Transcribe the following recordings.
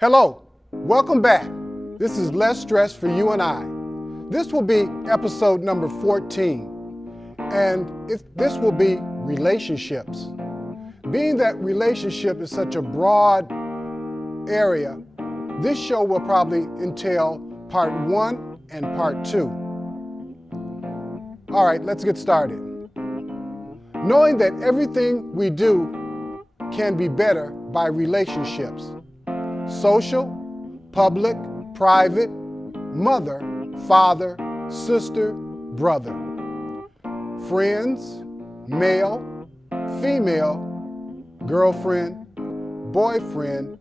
Hello, welcome back. This is Less Stress for You and I. This will be episode number 14, and this will be relationships. Being that relationship is such a broad area, this show will probably entail part 1 and part 2. All right, let's get started. Knowing that everything we do can be better by relationships. Social, public, private, mother, father, sister, brother. Friends, male, female, girlfriend, boyfriend,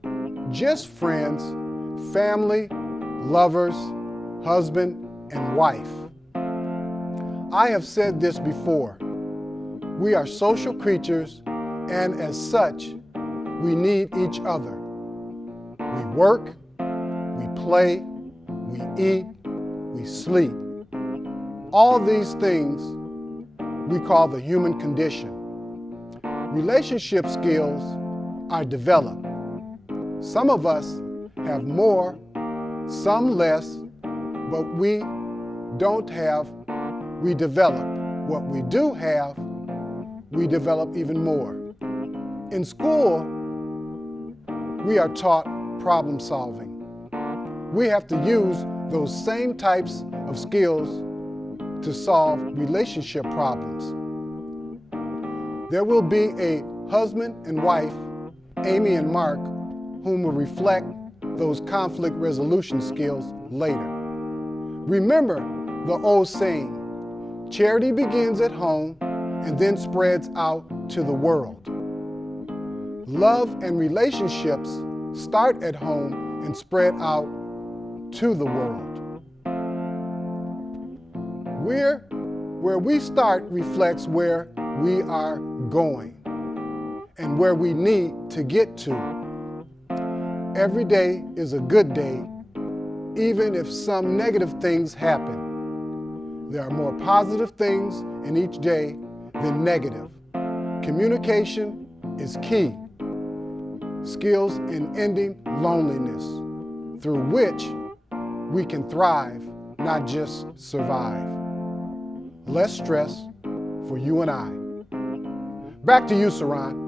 just friends, family, lovers, husband, and wife. I have said this before. We are social creatures, and as such, we need each other. We work, we play, we eat, we sleep. All these things we call the human condition. Relationship skills are developed. Some of us have more, some less, but we develop. What we do have, we develop even more. In school, we are taught problem solving. We have to use those same types of skills to solve relationship problems. There will be a husband and wife, Amy and Mark, whom will reflect those conflict resolution skills later. Remember the old saying, charity begins at home and then spreads out to the world. Love and relationships start at home and spread out to the world. Where we start reflects where we are going and where we need to get to. Every day is a good day, even if some negative things happen. There are more positive things in each day than negative. Communication is key. Skills in ending loneliness, through which we can thrive, not just survive. Less stress for you and I. Back to you, Saran.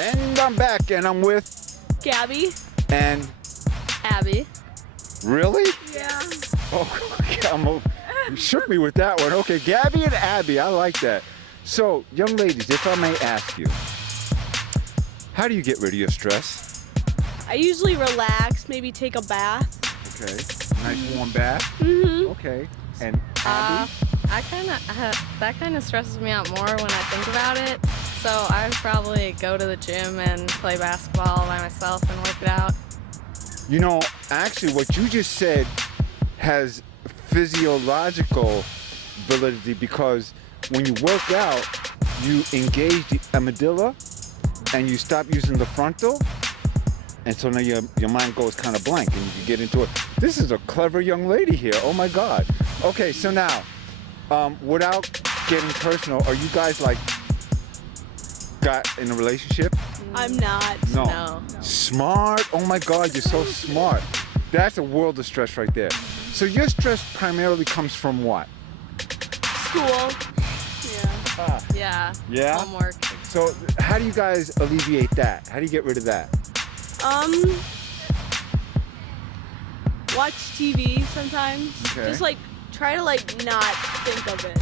And I'm back, and I'm with Gabby. and Abby. really? Yeah. Oh, you shook me with that one. Okay, Gabby and Abby, I like that. So, young ladies, if I may ask you, how do you get rid of your stress? I usually relax, maybe take a bath. Okay, nice warm bath. Mm-hmm. Okay, and Abby? That kind of stresses me out more when I think about it. So I would probably go to the gym and play basketball by myself and work it out. You know, actually, what you just said has physiological validity, because when you work out, you engage the amygdala and you stop using the frontal, and so now your mind goes kind of blank and you can get into it. This is a clever young lady here. Oh my God. Okay, so now, without getting personal, are you guys got in a relationship? I'm not. No. Smart. Oh my God, you're so smart. That's a world of stress right there. So your stress primarily comes from what? School. Yeah. Yeah. Yeah? Homework. So how do you guys alleviate that? How do you get rid of that? Watch TV sometimes. Okay. Just try to not think of it.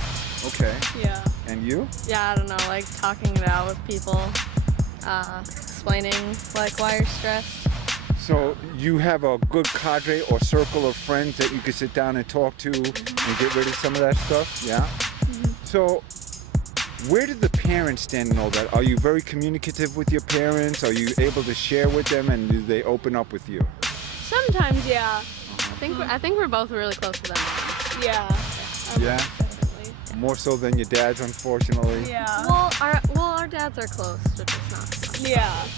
Okay. Yeah. And you? Yeah, I don't know, like talking it out with people, explaining why you're stressed. So you have a good cadre or circle of friends that you can sit down and talk to and get rid of some of that stuff? Yeah? Mm-hmm. So where do the parents stand in all that? Are you very communicative with your parents? Are you able to share with them, and do they open up with you? Sometimes, yeah. I think we're both really close to them. Yeah. Yeah? Definitely. More so than your dad's, unfortunately. Yeah. Our dads are close, but just not so much. Yeah.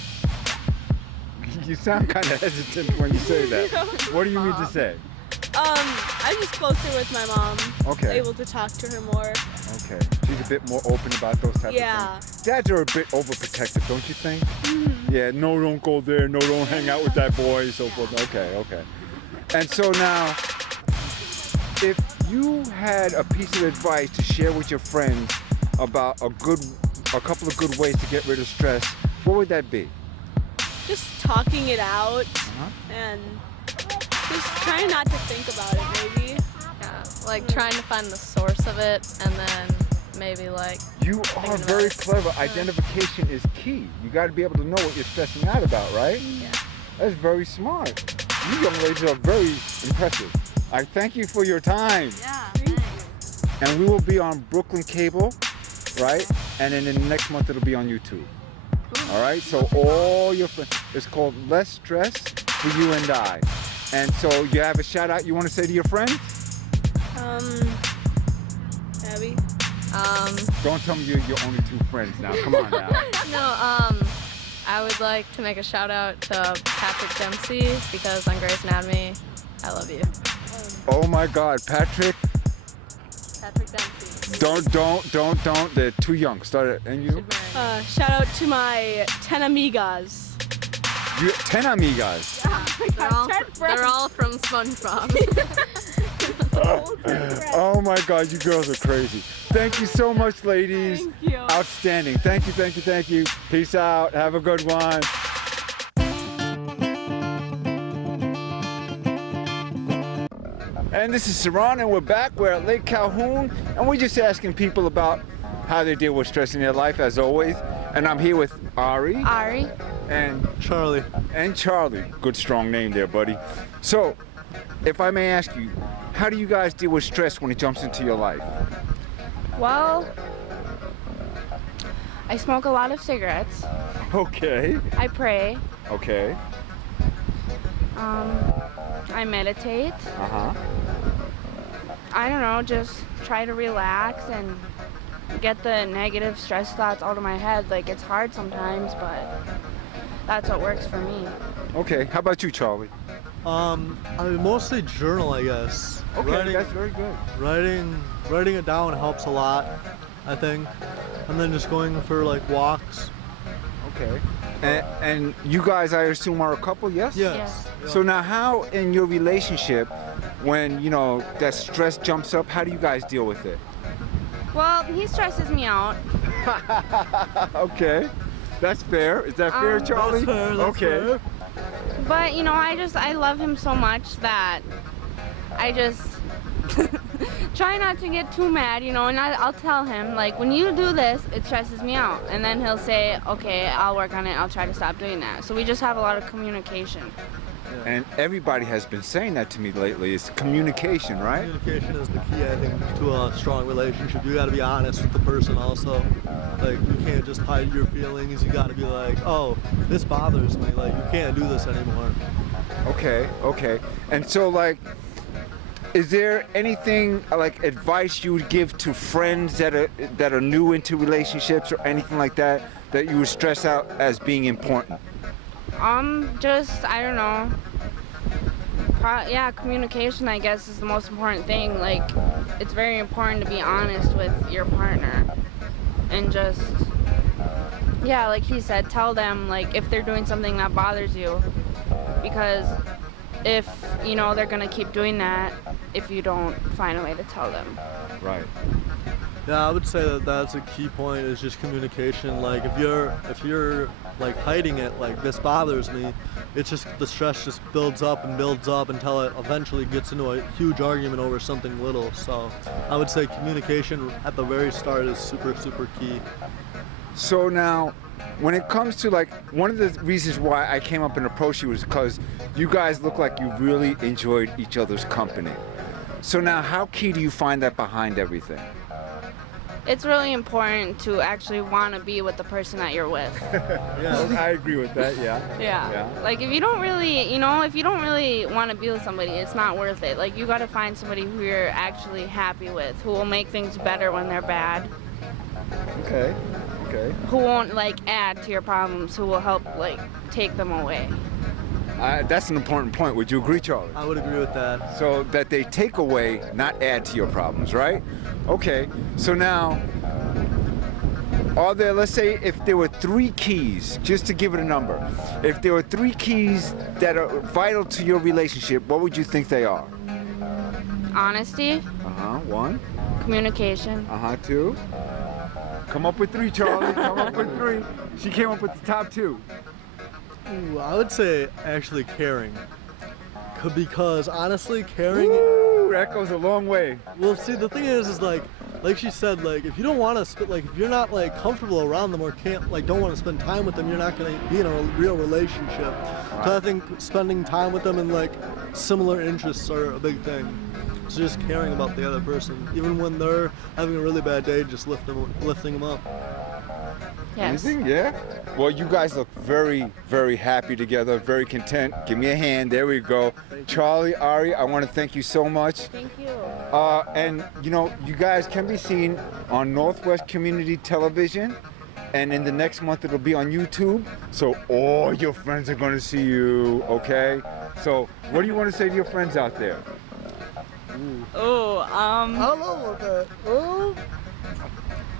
You sound kind of hesitant when you say that. What do you mean to say? I'm just closer with my mom. Okay. Able to talk to her more. Okay. She's a bit more open about those types Yeah. of things. Dads are a bit overprotective, don't you think? Yeah, no, don't go there. No, don't hang out with that boy, so forth. Okay, okay. And so now, if you had a piece of advice to share with your friends about a couple of good ways to get rid of stress, what would that be? Just talking it out and just trying not to think about it, maybe. Yeah, like trying to find the source of it and then maybe like You are very clever. Identification is key. You got to be able to know what you're stressing out about, right? Yeah. That's very smart. You young ladies are very impressive. I thank you for your time. Yeah. And we will be on Brooklyn Cable, right? And then in the next month it'll be on YouTube. All right? So all your friends, it's called Less Stress for You and I. And so you have a shout out you want to say to your friends? Abby. Don't tell me you're only two friends now. Come on now. No, I would like to make a shout out to Patrick Dempsey because on Grey's Anatomy, I love you. Oh my God, Patrick. Patrick Dempsey. Don't. They're too young. Start it. And you? Should marry me. Shout out to my 10 amigas. You 10 amigas. They're all from SpongeBob. Oh my God, you girls are crazy. Thank you so much, ladies. Thank you. Outstanding. Thank you. Peace out. Have a good one. And this is Saran, and we're back. We're at Lake Calhoun, and we're just asking people about how they deal with stress in their life, as always. And I'm here with Ari and Charlie. and Charlie. Good strong name there, buddy. So, if I may ask you, how do you guys deal with stress when it jumps into your life? Well, I smoke a lot of cigarettes. Okay. I pray. Okay. I meditate. Uh-huh. I don't know, just try to relax and get the negative stress thoughts out of my head. Like, it's hard sometimes, but that's what works for me. Okay. How about you, Charlie? I mostly journal, I guess. Okay, that's very good. Writing it down helps a lot, I think. And then just going for like walks. Okay. And you guys, I assume, are a couple, yes? Yes. So now how in your relationship, when, you know, that stress jumps up, how do you guys deal with it? Well, he stresses me out. Okay. That's fair. Is that fair, Charlie? That's fair, that's okay. fair. But, you know, I love him so much that I just try not to get too mad, you know, and I'll tell him, like, when you do this, it stresses me out. And then he'll say, okay, I'll work on it. I'll try to stop doing that. So we just have a lot of communication. And everybody has been saying that to me lately. It's communication, right? Communication is the key, I think, to a strong relationship. You gotta be honest with the person also. Like, you can't just hide your feelings. You gotta be like, oh, this bothers me. Like, you can't do this anymore. Okay. And so, like, is there anything, like, advice you would give to friends that are new into relationships or anything like that you would stress out as being important? Just, I don't know. Communication, I guess, is the most important thing. Like, it's very important to be honest with your partner. And just, like he said, tell them, like, if they're doing something that bothers you. Because if, you know, they're gonna keep doing that if you don't find a way to tell them. Right. Yeah, I would say that that's a key point is just communication. Like, if you're like hiding it, like, this bothers me, it's just the stress just builds up until it eventually gets into a huge argument over something little. So I would say communication at the very start is super, super key. So now, when it comes to, like, one of the reasons why I came up and approached you was because you guys look like you really enjoyed each other's company. So now, how key do you find that behind everything? It's really important to actually want to be with the person that you're with. Yeah, I agree with that, yeah. Yeah. Like, if you don't really, you know, if you don't really want to be with somebody, it's not worth it. Like, you got to find somebody who you're actually happy with, who will make things better when they're bad, Okay. who won't, like, add to your problems, who will help, like, take them away. That's an important point. Would you agree, Charlie? I would agree with that. So that they take away, not add to your problems, right? Okay, so now, are there, let's say, if there were 3 keys, just to give it a number, if there were 3 keys that are vital to your relationship, what would you think they are? Honesty, 1. communication. 2. Come up with 3, Charlie. Come up with 3. She came up with the top 2. Ooh, I would say actually caring. Because honestly, caring. Ooh, that goes a long way. Well, see, the thing is like she said, like if you don't want to like if you're not like comfortable around them or can't like don't want to spend time with them, you're not gonna be in a real relationship. So I think spending time with them and like similar interests are a big thing. So just caring about the other person, even when they're having a really bad day, just lifting them up. Yes. Amazing, yeah. Well, you guys look very, very happy together, very content. Give me a hand. There we go. Charlie, Ari, I want to thank you so much. Thank you. And you know, you guys can be seen on Northwest Community Television, and in the next month it'll be on YouTube. So all your friends are going to see you. Okay. So what do you want to say to your friends out there? I don't know about that. Oh.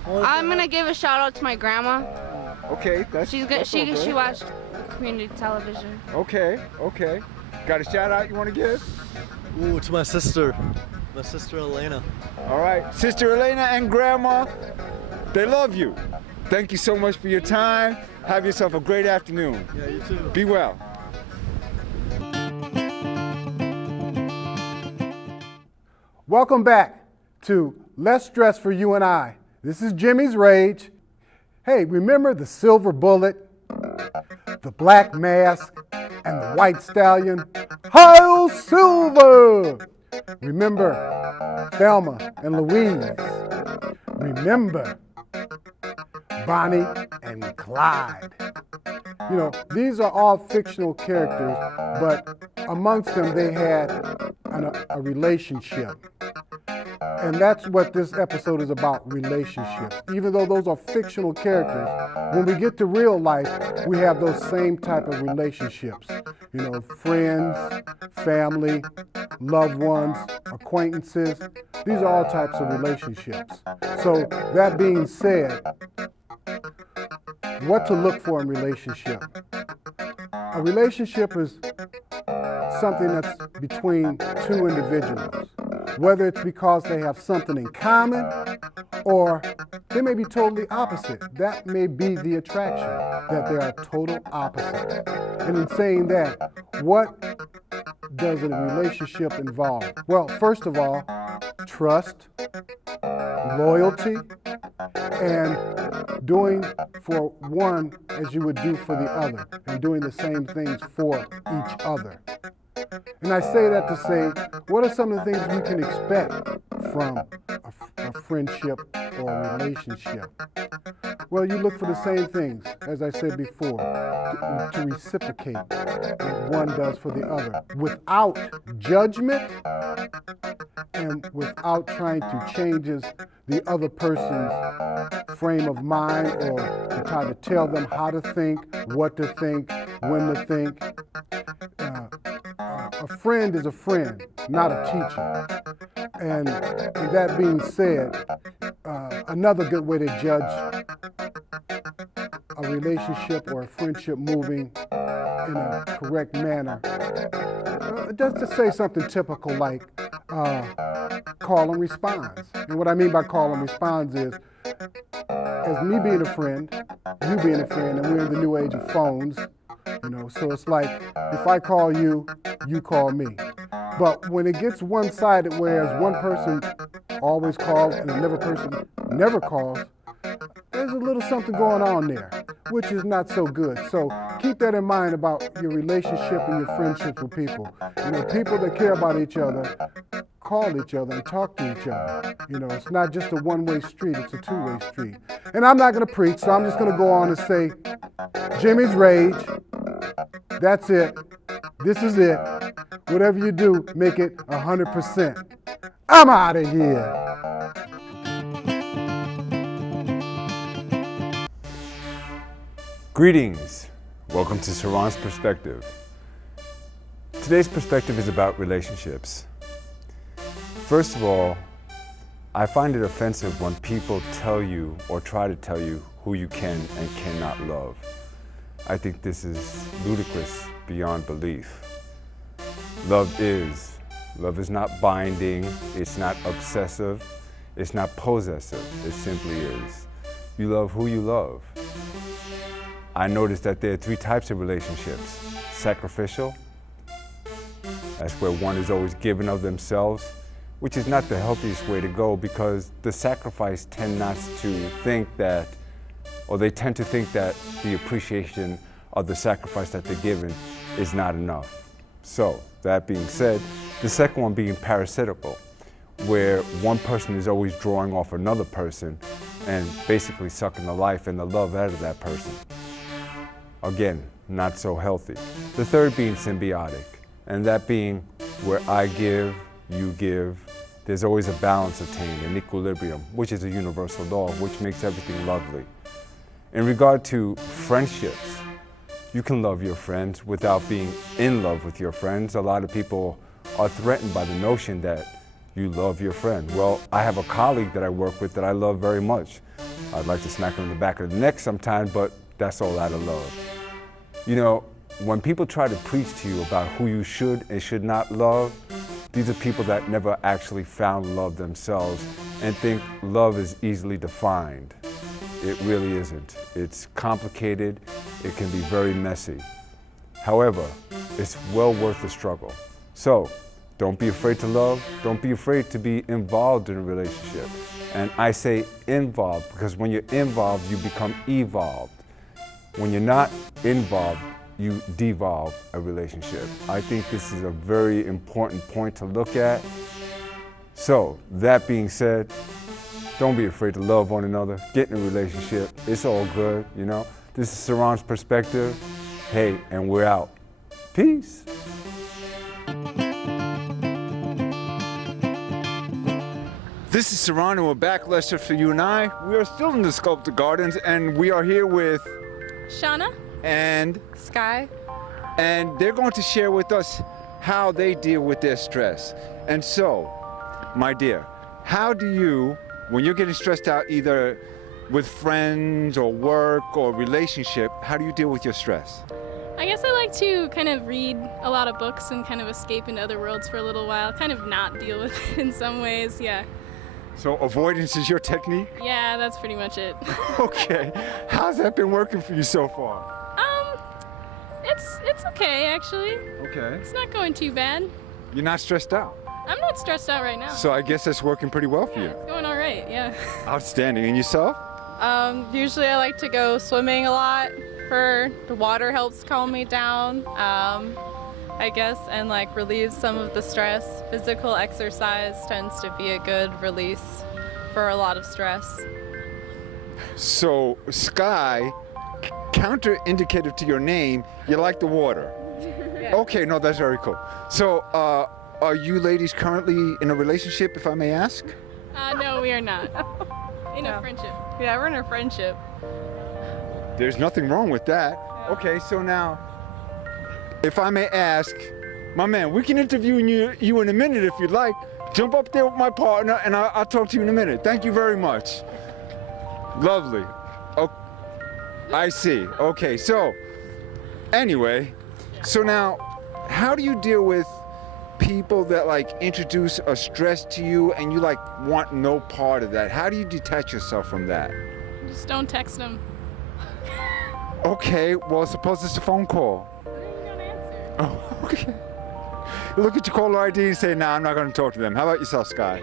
I'm gonna give a shout out to my grandma. Okay, that's She watched community television. Okay. Got a shout out you want to give? Ooh, to my sister Elena. All right, Sister Elena and Grandma, they love you. Thank you so much for your time. Have yourself a great afternoon. Yeah, you too. Be well. Welcome back to Less Stress for You and I. This is Jimmy's Rage. Hey, remember the silver bullet, the black mask, and the white stallion? Heil Silver! Remember Thelma and Louise? Remember Bonnie and Clyde? You know, these are all fictional characters, but amongst them they had a relationship. And that's what this episode is about, relationships. Even though those are fictional characters, when we get to real life, we have those same type of relationships. You know, friends, family, loved ones, acquaintances. These are all types of relationships. So that being said, what to look for in relationship? A relationship is something that's between 2 individuals. Whether it's because they have something in common or they may be totally opposite. That may be the attraction, that they are total opposites. And in saying that, what does a relationship involve? Well, first of all, trust, loyalty, and doing for one as you would do for the other, and doing the same things for each other. And I say that to say, what are some of the things we can expect from a friendship or a relationship? Well, you look for the same things, as I said before, to reciprocate what one does for the other, without judgment and without trying to change the other person's frame of mind or to try to tell them how to think, what to think, when to think. A friend is a friend, not a teacher. And that being said, another good way to judge a relationship or a friendship moving in a correct manner, just to say something typical like call and response. And what I mean by call and response is, as me being a friend, you being a friend, and we're in the new age of phones, you know, so it's like if I call you, you call me. But when it gets one-sided, whereas one person always calls and another person never calls, there's a little something going on there, which is not so good. So keep that in mind about your relationship and your friendships with people. You know, people that care about each other call each other and talk to each other. You know, it's not just a one-way street, it's a two-way street. And I'm not going to preach, so I'm just going to go on and say, Jimmy's Rage. That's it. This is it. Whatever you do, make it 100%. I'm out of here. Greetings. Welcome to Sharon's Perspective. Today's perspective is about relationships. First of all, I find it offensive when people tell you or try to tell you who you can and cannot love. I think this is ludicrous beyond belief. Love is. Love is not binding, it's not obsessive, it's not possessive, it simply is. You love who you love. I noticed that there are 3 types of relationships. Sacrificial, that's where one is always giving of themselves, which is not the healthiest way to go because the sacrifice tend not to think that, or they tend to think that the appreciation of the sacrifice that they're giving is not enough. So, that being said, the second one being parasitical, where one person is always drawing off another person and basically sucking the life and the love out of that person. Again, not so healthy. The third being symbiotic, and that being where I give, you give, there's always a balance attained, an equilibrium, which is a universal law, which makes everything lovely. In regard to friendships, you can love your friends without being in love with your friends. A lot of people are threatened by the notion that you love your friend. Well, I have a colleague that I work with that I love very much. I'd like to smack him in the back of the neck sometime, but that's all out of love. You know, when people try to preach to you about who you should and should not love, these are people that never actually found love themselves and think love is easily defined. It really isn't. It's complicated, it can be very messy. However, it's well worth the struggle. So, don't be afraid to love, don't be afraid to be involved in a relationship. And I say involved because when you're involved, you become evolved. When you're not involved, you devolve a relationship. I think this is a very important point to look at. So, that being said, don't be afraid to love one another, get in a relationship, it's all good, you know. This is Saran's perspective. Hey, and we're out. Peace. This is Saran, and we're back, Lester, for you and I. We are still in the Sculptor Gardens, and we are here with Shauna? and Sky? they're going to share with us how they deal with their stress. And so, my dear, how do you, when you're getting stressed out either with friends or work or relationship, how do you deal with your stress? I guess I like to kind of read a lot of books and kind of escape into other worlds for a little while, kind of not deal with it in some ways, yeah. So avoidance is your technique? Yeah, that's pretty much it. Okay. How's that been working for you so far? It's okay, actually. Okay. It's not going too bad. You're not stressed out? I'm not stressed out right now. So I guess that's working pretty well for Yeah, you. it's going all right, yeah. Outstanding. And yourself? Usually I like to go swimming a lot. The water helps calm me down, I guess, and like relieve some of the stress. Physical exercise tends to be a good release for a lot of stress. So, Sky, counter-indicative to your name, you like the water. Yeah. Okay, no, that's very cool. So, are you ladies currently in a relationship, if I may ask? No, we are not. In No. a friendship. Yeah, we're in a friendship. There's nothing wrong with that. Okay, so now, if I may ask, my man, we can interview you in a minute if you'd like. Jump up there with my partner and I'll talk to you in a minute. Thank you very much. Lovely. Oh, I see. Okay, so anyway, so now, how do you deal with people that like introduce a stress to you and you like want no part of that? How do you detach yourself from that? Just don't text them. Okay, well, suppose it's a phone call. You don't answer. Oh, okay. You look at your caller ID and say, nah, I'm not going to talk to them. How about yourself, Sky?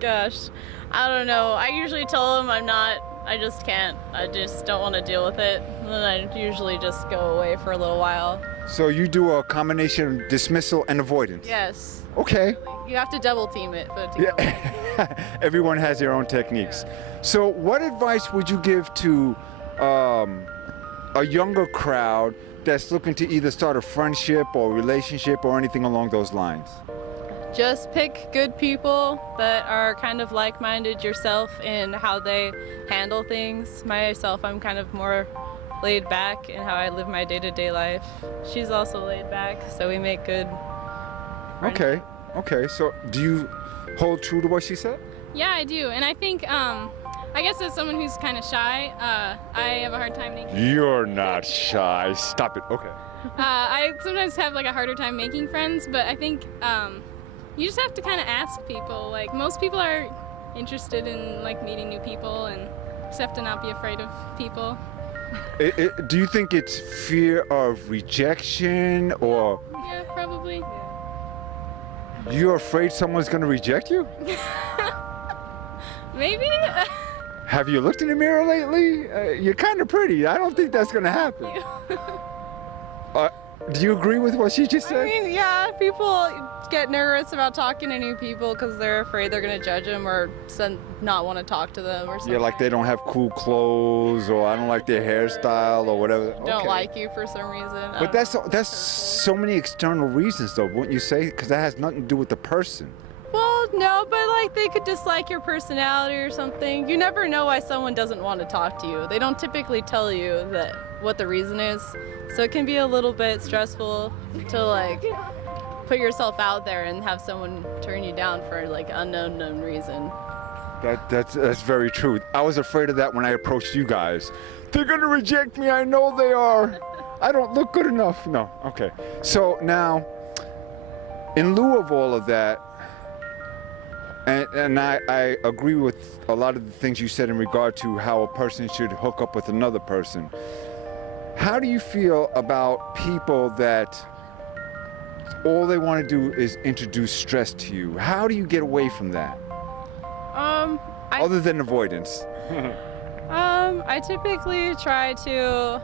Gosh, I don't know. I usually tell them I just can't. I just don't want to deal with it. And then I usually just go away for a little while. So you do a combination of dismissal and avoidance? Yes. Okay. You have to double team it for it to go away. Yeah. Everyone has their own techniques. So what advice would you give to a younger crowd that's looking to either start a friendship or relationship or anything along those lines? Just pick good people that are kind of like-minded yourself in how they handle things. Myself, I'm kind of more laid back in how I live my day-to-day life. She's also laid back, so we make good Okay. Okay. So do you hold true to what she said? Yeah, I do. And I think, I guess as someone who's kind of shy, I have a hard time making. You're not shy. Stop it. Okay. I sometimes have like a harder time making friends, but I think you just have to kind of ask people. Like most people are interested in like meeting new people, and just have to not be afraid of people. Do you think it's fear of rejection, or Yeah, probably. you're afraid someone's going to reject you? Maybe. Have you looked in the mirror lately? You're kind of pretty. I don't think that's going to happen. Do you agree with what she just said? I mean, yeah, people get nervous about talking to new people because they're afraid they're going to judge them or not want to talk to them or something. Yeah, like they don't have cool clothes, or I don't like their hairstyle, or whatever. Don't Okay. like you for some reason. But that's so many external reasons, though, wouldn't you say? Because that has nothing to do with the person. Well, no, but like they could dislike your personality or something. You never know why someone doesn't want to talk to you. They don't typically tell you what the reason is. So it can be a little bit stressful to like put yourself out there and have someone turn you down for like unknown reason. That's very true. I was afraid of that when I approached you guys. They're gonna reject me. I know they are. I don't look good enough. No. Okay. So now, in lieu of all of that, and I agree with a lot of the things you said in regard to how a person should hook up with another person. How do you feel about people that all they want to do is introduce stress to you? How do you get away from that? Other than avoidance. I typically try to,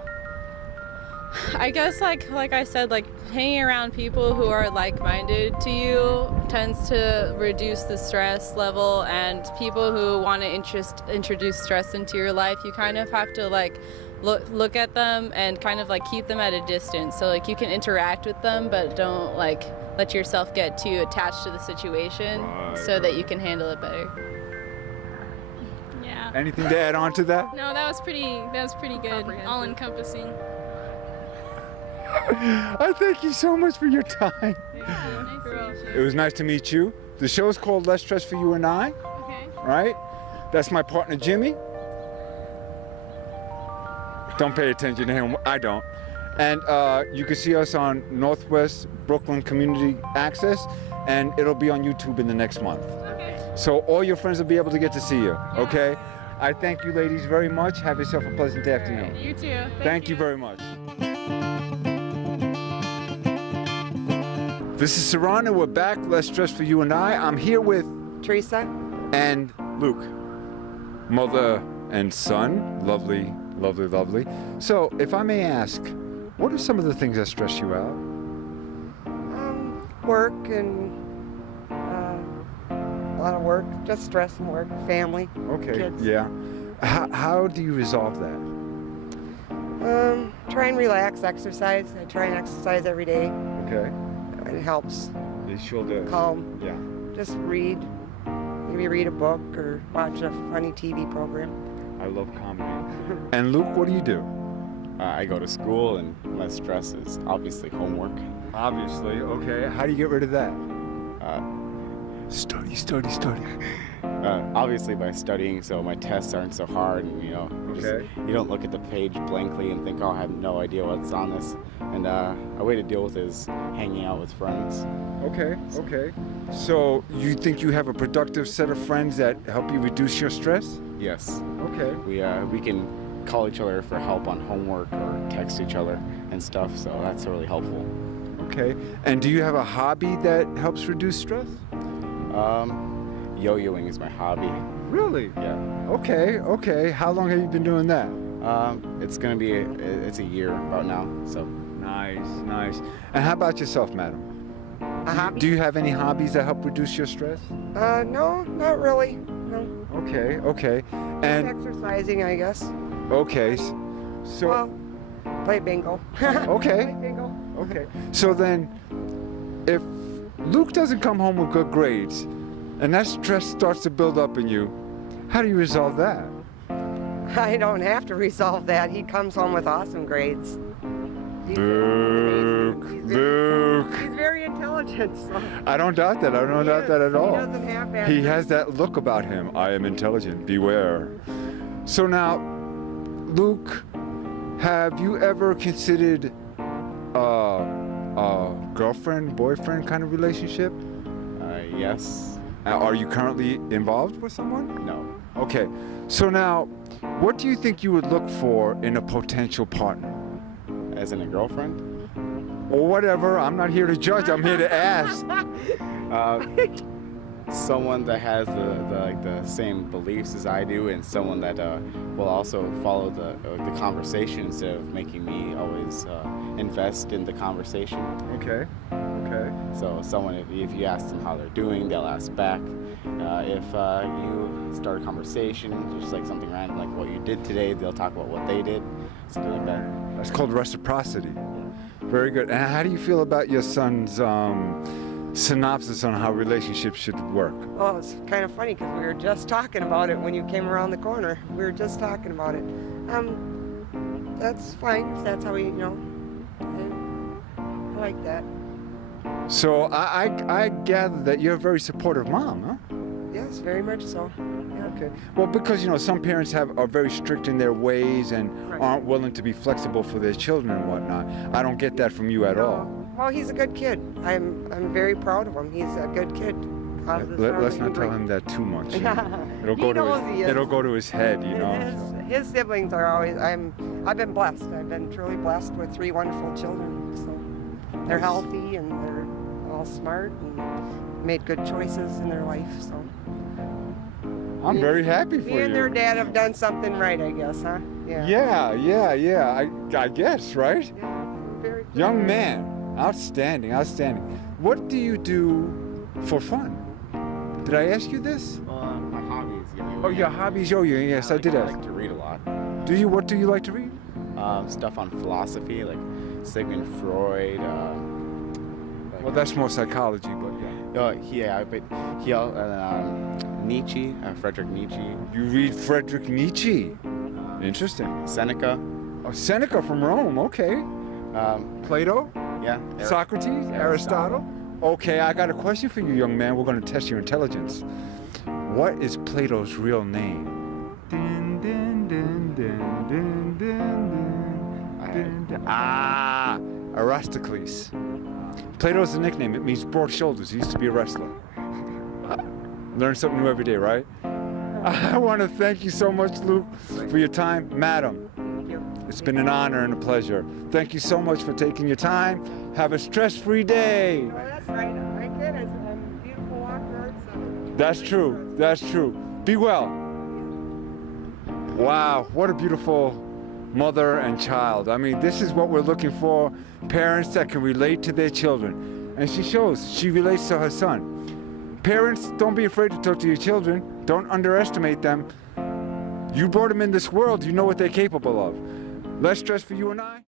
I guess like I said, like hanging around people who are like-minded to you tends to reduce the stress level, and people who want to introduce stress into your life, you kind of have to like look at them and kind of like keep them at a distance. So like you can interact with them, but don't like let yourself get too attached to the situation so that you can handle it better. Yeah. Anything to add on to that? No, that was pretty good. All encompassing. I thank you so much for your time. It was nice to meet you. The show is called Less Stress for You and I. Okay. Right? That's my partner, Jimmy. Don't pay attention to him. I don't. And you can see us on Northwest Brooklyn Community Access, and it'll be on YouTube in the next month. Okay. So all your friends will be able to get to see you, okay? I thank you ladies very much. Have yourself a pleasant afternoon. You too. Thank you very much. This is Saran, and we're back. Less Stress for You and I. I'm here with Teresa and Luke, mother and son. Lovely, lovely, lovely. So, if I may ask, what are some of the things that stress you out? work and a lot of work, just stress and work, family, Okay. kids. Yeah. How do you resolve that? Try and relax, exercise. I try and exercise every day. Okay. It helps It sure does. calm. Yeah. Just read, maybe read a book or watch a funny TV program. I love comedy. And Luke, what do you do? I go to school, and my stress is obviously homework. Obviously. Okay. How do you get rid of that? Uh, Study. Obviously by studying, so my tests aren't so hard, and Okay. you don't look at the page blankly and think, oh, I have no idea what's on this. And a way to deal with it is hanging out with friends. Okay. So you think you have a productive set of friends that help you reduce your stress? Yes. Okay. We can call each other for help on homework or text each other and stuff, so that's really helpful. Okay. And do you have a hobby that helps reduce stress? Yo-yoing is my hobby. Really? Yeah. Okay. How long have you been doing that? It's a year about now, so. Nice. And how about yourself, madam? A hobby? Do you have any hobbies that help reduce your stress? No, not really. No. Okay. Just And exercising, I guess. okay. So Well, play bingo. okay. Play bingo. Okay. So then, if Luke doesn't come home with good grades, and that stress starts to build up in you, how do you resolve that? I don't have to resolve that. He comes home with awesome grades. Luke, Luke. He's very intelligent. So. I don't doubt that. I don't doubt that at all. He doesn't have that. He has that look about him. I am intelligent. Beware. So now, Luke, have you ever considered a girlfriend, boyfriend kind of relationship? Yes. Are you currently involved with someone? No. Okay. So now, what do you think you would look for in a potential partner? As in a girlfriend? Or whatever. I'm not here to judge. I'm here to ask. Someone that has the same beliefs as I do, and someone that will also follow the conversation instead of making me always invest in the conversation. Okay. Okay. So someone, if you ask them how they're doing, they'll ask back. If you start a conversation, just like something random, like what you did today, they'll talk about what they did, something like that. That's called reciprocity. Very good. And how do you feel about your son's synopsis on how relationships should work? Oh, it's kind of funny because we were just talking about it when you came around the corner. We were just talking about it. That's fine if that's how I like that. So I gather that you're a very supportive mom, huh? Yes, very much so. Yeah. Okay. Well, because some parents are very strict in their ways and Right. aren't willing to be flexible for their children and whatnot. I don't get that from you at all. Well, he's a good kid. I'm very proud of him. He's a good kid. Let's not tell him that too much. It'll He go knows to he is. it'll go to his head, His siblings are always. I've been blessed. I've been truly blessed with 3 wonderful children. So they're healthy and they're all smart and made good choices in their life. So I'm very happy for me and you. their dad have done something right, I guess, huh? Yeah. I guess, right? Yeah, very cool. Young man, outstanding. What do you do for fun? Did I ask you this? My hobbies. Oh, your hobbies. Oh, yes, I did I ask. like to read a lot. Do you? What do you like to read? Stuff on philosophy, like Sigmund Freud. Well, that's more psychology, but yeah. Nietzsche, Friedrich Nietzsche. You read Friedrich Nietzsche. Interesting. Seneca. Oh, Seneca from Rome. Okay. Plato. Yeah. Socrates. Aristotle. Okay, I got a question for you, young man. We're going to test your intelligence. What is Plato's real name? Aristocles. Plato's a nickname. It means broad shoulders. He used to be a wrestler. Learn something new every day, right? I want to thank you so much, Luke, for your time. Madam, it's been an honor and a pleasure. Thank you so much for taking your time. Have a stress-free day. Oh, that's right. I get it. I'm a beautiful walker. That's true. That's true. Be well. Wow, what a beautiful mother and child. I mean, this is what we're looking for. Parents that can relate to their children. And she shows, she relates to her son. Parents, don't be afraid to talk to your children. Don't underestimate them. You brought them in this world, you know what they're capable of. Less stress for you and I.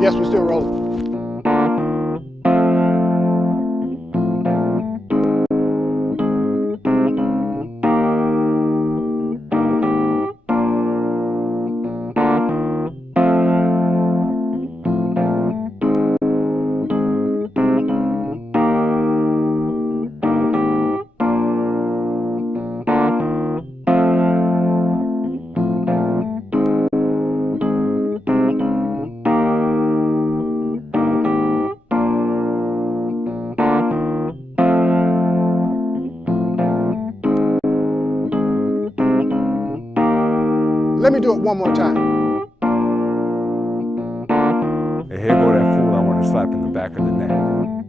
Yes, we're still rolling. Let me do it one more time. Hey, here go that fool I want to slap in the back of the neck.